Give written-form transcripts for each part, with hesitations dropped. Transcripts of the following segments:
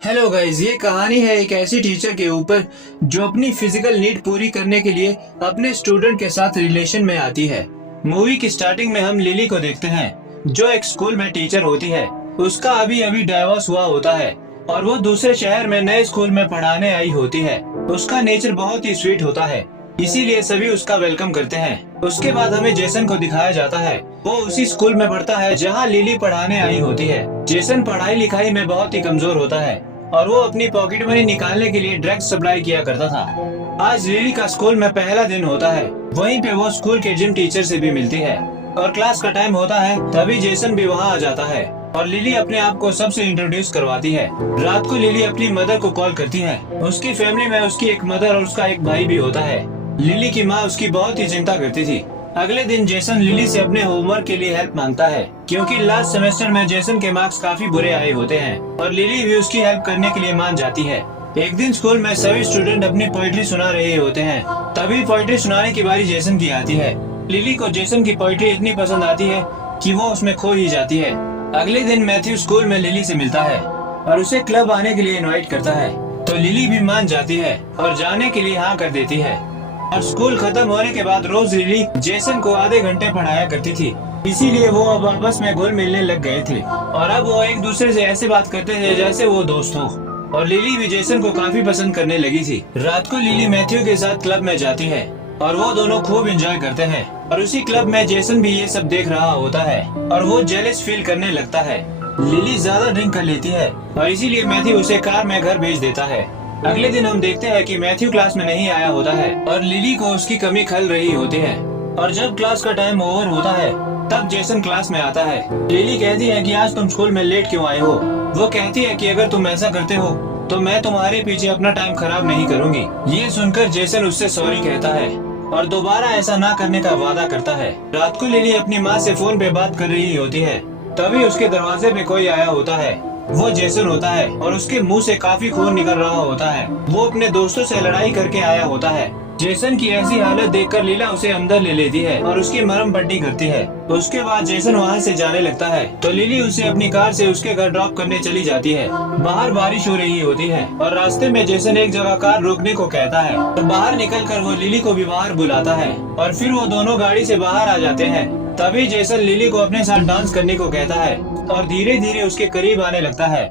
Hello guys, ये कहानी है एक ऐसी टीचर के ऊपर जो अपनी फिजिकल नीड पूरी करने के लिए अपने स्टूडेंट के साथ रिलेशन में आती है। मूवी की स्टार्टिंग में हम लिली को देखते हैं जो एक स्कूल में टीचर होती है। उसका अभी अभी डाइवोर्स हुआ होता है और वो दूसरे शहर में नए स्कूल में पढ़ाने आई होती है। उसका नेचर बहुत ही स्वीट होता है, इसीलिए सभी उसका वेलकम करते हैं। उसके बाद हमें जेसन को दिखाया जाता है। वो उसी स्कूल में पढ़ता है जहाँ लिली पढ़ाने आई होती है। जेसन पढ़ाई लिखाई में बहुत ही कमजोर होता है और वो अपनी पॉकेट मनी निकालने के लिए ड्रग्स सप्लाई किया करता था। आज लिली का स्कूल में पहला दिन होता है। वहीं पे वो स्कूल के जिम टीचर से भी मिलती है और क्लास का टाइम होता है। तभी जेसन भी वहाँ आ जाता है और लिली अपने आप को सबसे इंट्रोड्यूस करवाती है। रात को लिली अपनी मदर को कॉल करती है। उसकी फैमिली में उसकी एक मदर और उसका एक भाई भी होता है। लिली की माँ उसकी बहुत ही चिंता करती थी। अगले दिन जेसन लिली से अपने होमवर्क के लिए हेल्प मांगता है क्योंकि लास्ट सेमेस्टर में जेसन के मार्क्स काफी बुरे आए होते हैं और लिली भी उसकी हेल्प करने के लिए मान जाती है। एक दिन स्कूल में सभी स्टूडेंट अपनी पोइट्री सुना रहे होते हैं। तभी पोइट्री सुनाने की बारी जेसन की आती है। लिली को जेसन की पोइट्री इतनी पसंद आती है कि वो उसमें खो ही जाती है। अगले दिन मैथ्यू स्कूल में लिली से मिलता है और उसे क्लब आने के लिए इनवाइट करता है, तो लिली भी मान जाती है और जाने के लिए हाँ कर देती है। और स्कूल खत्म होने के बाद रोज लिली जेसन को आधे घंटे पढ़ाया करती थी, इसीलिए वो अब आपस में घुल मिलने लग गए थे और अब वो एक दूसरे से ऐसे बात करते थे जैसे वो दोस्त हो। और लिली भी जेसन को काफी पसंद करने लगी थी। रात को लिली मैथ्यू के साथ क्लब में जाती है और वो दोनों खूब एंजॉय करते हैं और उसी क्लब में जेसन भी ये सब देख रहा होता है और वो जेलस फील करने लगता है। लिली ज्यादा ड्रिंक कर लेती है और इसीलिए मैथ्यू उसे कार में घर भेज देता है। अगले दिन हम देखते हैं कि मैथ्यू क्लास में नहीं आया होता है और लिली को उसकी कमी खल रही होती है। और जब क्लास का टाइम ओवर होता है तब जेसन क्लास में आता है। लिली कहती है कि आज तुम स्कूल में लेट क्यों आए हो। वो कहती है कि अगर तुम ऐसा करते हो तो मैं तुम्हारे पीछे अपना टाइम खराब नहीं करूंगी। ये सुनकर जेसन उससे सॉरी कहता है और दोबारा ऐसा ना करने का वादा करता है। रात को लिली अपनी माँ से फोन पे बात कर रही होती है, तभी उसके दरवाजे पे कोई आया होता है। वो जेसन होता है और उसके मुंह से काफी खून निकल रहा होता है। वो अपने दोस्तों से लड़ाई करके आया होता है। जेसन की ऐसी हालत देखकर लीला उसे अंदर ले लेती है और उसकी मरहम पट्टी करती है। उसके बाद जेसन वहाँ से जाने लगता है तो लिली उसे अपनी कार से उसके घर ड्रॉप करने चली जाती है। बाहर बारिश हो रही होती है और रास्ते में जेसन एक जगह कार रोकने को कहता है तो बाहर निकलकर वो लिली को भी बाहर बुलाता है और फिर वो दोनों गाड़ी से बाहर आ जाते हैं। तभी जेसन लिली को अपने साथ डांस करने को कहता है और धीरे धीरे उसके करीब आने लगता है।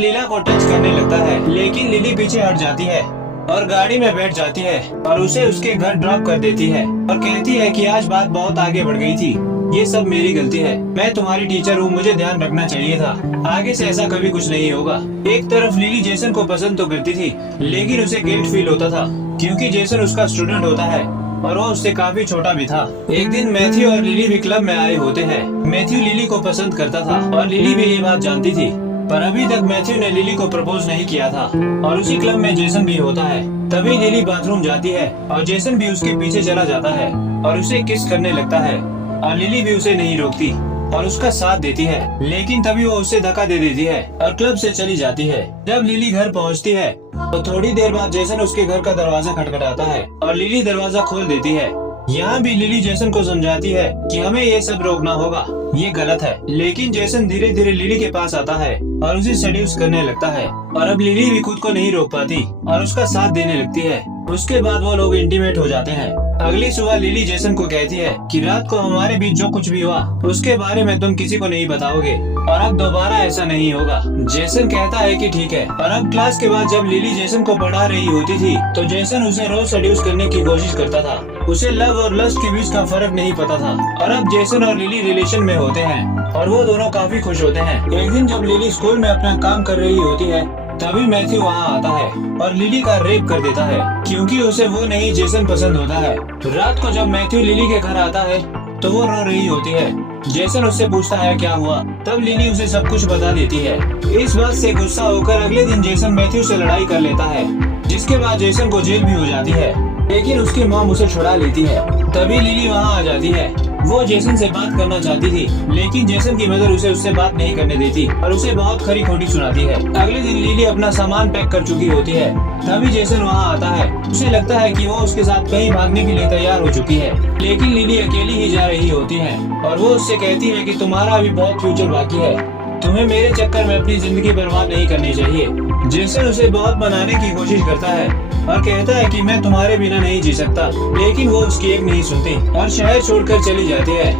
लीला को टच करने लगता है, लेकिन लिली पीछे हट जाती है और गाड़ी में बैठ जाती है और उसे उसके घर ड्रॉप कर देती है और कहती है कि आज बात बहुत आगे बढ़ गई थी, ये सब मेरी गलती है। मैं तुम्हारी टीचर हूँ, मुझे ध्यान रखना चाहिए था। आगे से ऐसा कभी कुछ नहीं होगा। एक तरफ लिली जेसन को पसंद तो करती थी, लेकिन उसे गिल्ट फील होता था क्योंकि जेसन उसका स्टूडेंट होता है और वो उससे काफी छोटा भी था। एक दिन मैथ्यू और लिली भी क्लब में आए होते हैं। मैथ्यू लिली को पसंद करता था और लिली भी ये बात जानती थी, पर अभी तक मैथ्यू ने लिली को प्रपोज नहीं किया था। और उसी क्लब में जेसन भी होता है। तभी लिली बाथरूम जाती है और जेसन भी उसके पीछे चला जाता है और उसे किस करने लगता है और लिली भी उसे नहीं रोकती और उसका साथ देती है, लेकिन तभी वो उसे धक्का दे देती है और क्लब से चली जाती है। जब लिली घर पहुंचती है तो थोड़ी देर बाद जेसन उसके घर का दरवाजा खटखटाता है और लिली दरवाजा खोल देती है। यहाँ भी लिली जेसन को समझाती है कि हमें ये सब रोकना होगा, ये गलत है। लेकिन जेसन धीरे धीरे लिली के पास आता है और उसे सेड्यूस करने लगता है और अब लिली भी खुद को नहीं रोक पाती और उसका साथ देने लगती है। उसके बाद वो लोग इंटीमेट हो जाते हैं। अगली सुबह लिली जेसन को कहती है कि रात को हमारे बीच जो कुछ भी हुआ उसके बारे में तुम किसी को नहीं बताओगे और अब दोबारा ऐसा नहीं होगा। जेसन कहता है कि ठीक है। और अब क्लास के बाद जब लिली जेसन को पढ़ा रही होती थी तो जेसन उसे रोज सेड्यूस करने की कोशिश करता था। उसे लव और लस्ट के बीच का फर्क नहीं पता था। और अब जेसन और लिली रिलेशन में होते हैं और वो दोनों काफी खुश होते हैं। एक दिन जब लिली स्कूल में अपना काम कर रही होती है तभी मैथ्यू वहाँ आता है और लिली का रेप कर देता है क्योंकि उसे वो नहीं जेसन पसंद होता है। रात को जब मैथ्यू लिली के घर आता है तो वो रो रही होती है। जेसन उससे पूछता है क्या हुआ, तब लिली उसे सब कुछ बता देती है। इस बात से गुस्सा होकर अगले दिन जेसन मैथ्यू से लड़ाई कर लेता है, जिसके बाद जेसन को जेल भी हो जाती है, लेकिन उसकी मॉम उसे छुड़ा लेती है। तभी लिली वहाँ आ जाती है। वो जेसन से बात करना चाहती थी, लेकिन जेसन की मदर उसे उससे बात नहीं करने देती और उसे बहुत खरी खोटी सुनाती है। अगले दिन लिली अपना सामान पैक कर चुकी होती है। तभी जेसन वहाँ आता है। उसे लगता है कि वो उसके साथ कहीं भागने के लिए तैयार हो चुकी है, लेकिन लिली अकेली ही जा रही होती है और वो उससे कहती है कि तुम्हारा अभी बहुत फ्यूचर बाकी है, तुम्हें मेरे चक्कर में अपनी जिंदगी बर्बाद नहीं करनी चाहिए। जेसन उसे बहुत मनाने की कोशिश करता है और कहता है कि मैं तुम्हारे बिना नहीं जी सकता, लेकिन वो उसकी एक नहीं सुनती और शहर छोड़कर चली जाती है।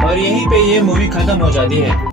और यहीं पे ये मूवी खत्म हो जाती है।